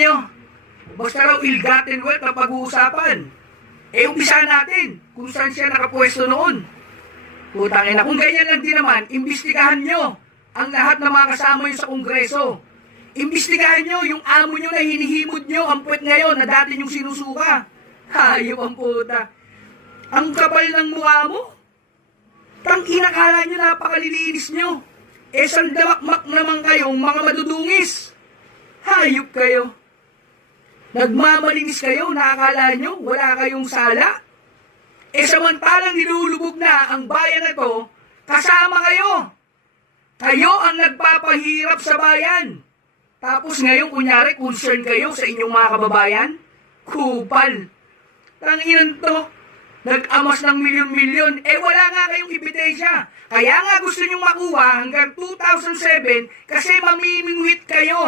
nyo. Basta raw ill-gotten wealth ang pag-uusapan. Umpisa natin kung saan siya nakapwesto noon. Putang ina, kung ganyan lang din naman, imbestigahan nyo ang lahat ng mga kasama nyo sa Kongreso. Imbestigahan nyo yung amo nyo na hinihimod nyo ang puwet ngayon na dati nyong sinusuka. Hayop ang puta. Ang kapal ng mukha mo. Tang inakala nyo napakalilinis nyo. Sandamakmak naman kayong mga madudungis. Hayop kayo. Nagmamalinis kayo, nakakala nyo, wala kayong sala. Samantalang nilulubog na ang bayan na to, kasama kayo. Kayo ang nagpapahirap sa bayan. Tapos ngayon, kunyari, concern kayo sa inyong mga kababayan? Kupal. Tanginan to. Nag-amas ng milyon-milyon. Wala nga kayong ebidensya. Kaya nga gusto nyong makuha hanggang 2007 kasi mamimingwit kayo.